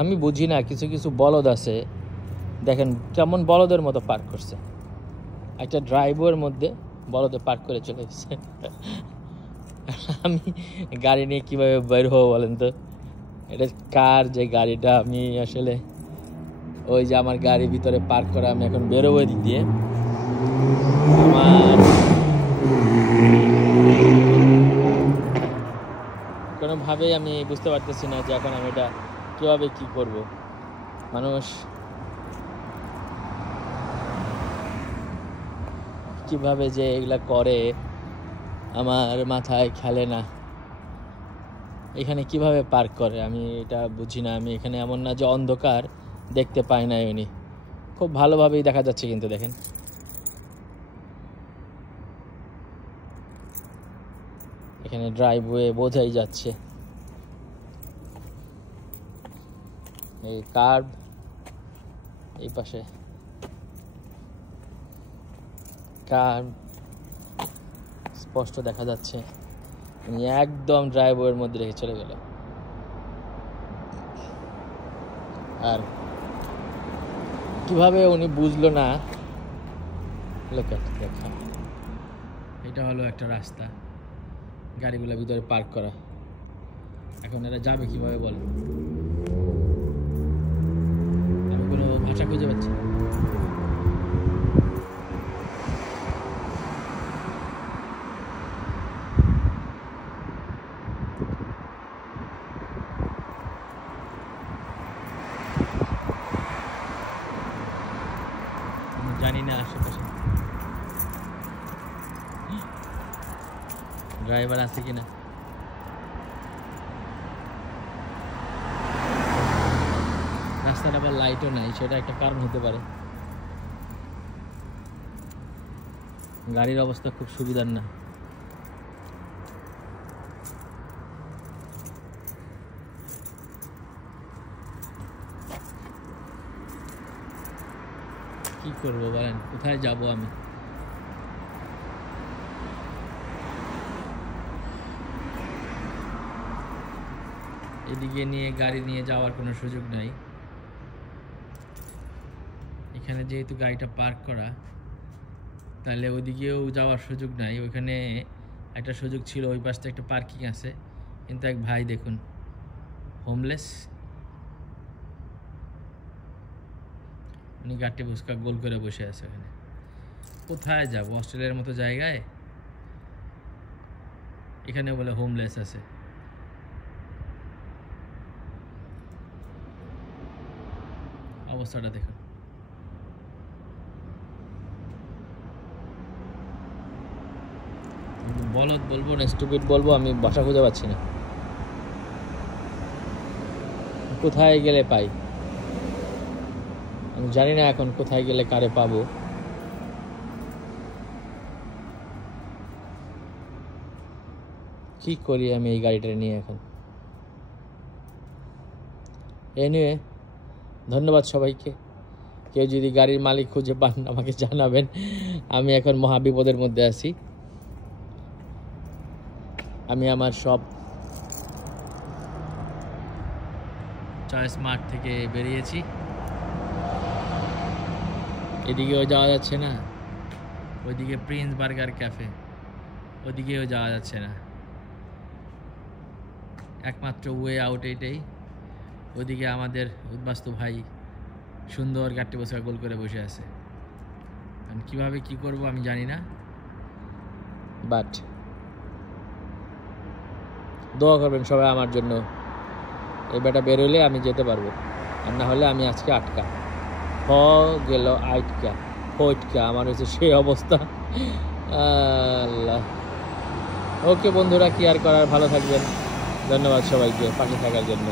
আমি বুঝি না, কিছু কিছু বলদ আছে দেখেন কেমন বলদের মতো পার্ক করছে, একটা ড্রাইভওয়ের মধ্যে বলদে পার্ক করে চলে গেছে। আমি গাড়ি নিয়ে কিভাবে বের হবো বলেন তো? এটা কার যে গাড়িটা, আমি আসলে ওই যে আমার গাড়ির ভিতরে পার্ক করা, আমি এখন বেরোবো দিক দিয়ে। আমার কোনোভাবেই আমি বুঝতে পারতেছি না যে এখন আমি এটা কীভাবে কী করব। মানুষ কিভাবে যে এগুলা করে আমার মাথায় খেলে না। এখানে কিভাবে পার্ক করে আমি এটা বুঝি না। আমি এখানে এমন না যে অন্ধকার, দেখতে পাই না, উনি খুব ভালোভাবেই দেখা যাচ্ছে, কিন্তু দেখেন এখানে ড্রাইভওয়ে বোঝাই যাচ্ছে। এই কার্ভ, এই পাশে কার্ভ স্পষ্ট দেখা যাচ্ছে। উনি একদম ড্রাইভওয়ের মধ্যে রেখে চলে গেল। আর কিভাবে উনি বুঝলো না? দেখা, এটা হলো একটা রাস্তা, গাড়িগুলো ভিতরে পার্ক করা। এখন এরা যাবে কিভাবে বলেন? আমি কোনো ভাষা খুঁজে পাচ্ছি না। জানি না আশেপাশে ড্রাইভার আছে কিনা। রাস্তার আবার লাইটও নাই, সেটা একটা কারণ হতে পারে। গাড়ির অবস্থা খুব সুবিধার না। কি করবো বলেন? কোথায় যাব আমি? এদিকে নিয়ে গাড়ি নিয়ে যাওয়ার কোনো সুযোগ নাই। এখানে যেহেতু গাড়িটা পার্ক করা, তাহলে ওইদিকেও যাওয়ার সুযোগ নাই। ওইখানে একটা সুযোগ ছিল, ওই পাশে একটা পার্কিং আছে, কিন্তু এক ভাই দেখুন হোমলেস, উনি গাড়িটি বুসকা গোল করে বসে আছে ওখানে। কোথায় যাব? অস্ট্রেলিয়ার মতো জায়গায় এখানে বলে হোমলেস আছে। অবস্থাটা দেখুন। বলদ বলবো না স্টুপিড বলবো, আমি ভাষা খুঁজে পাচ্ছি না। কোথায় গেলে পাই আমি জানি না। এখন কোথায় গেলে কারে পাবো? কি করি আমি এই গাড়িটা নিয়ে এখন? এনিওয়ে, ধন্যবাদ সবাইকে। কেউ যদি গাড়ির মালিক খুঁজে পান আমাকে জানাবেন। আমি এখন মহাবিপদের মধ্যে আছি। আমি আমার সব চয়েস মার্ট থেকে বেরিয়েছি, এদিকেও যাওয়া যাচ্ছে না, ওইদিকে প্রিন্স বার্গার ক্যাফে, ওইদিকেও যাওয়া যাচ্ছে না। একমাত্র ওয়ে আউট এইটাই। ওইদিকে আমাদের উদ্বাস্তু ভাই সুন্দর গাড়িটি বসে গোল করে বসে আছে। আমি কীভাবে কি করব আমি জানি না, বাট দোয়া করবেন সবাই আমার জন্য। এই বেটা বেরোলে আমি যেতে পারবো, আর না হলে আমি আজকে আটকা গেল আটকা আমার হচ্ছে সেই অবস্থা। আল্লাহ। ওকে বন্ধুরা, কি আর করার, ভালো থাকবেন। ধন্যবাদ সবাইকে পাশে থাকার জন্য।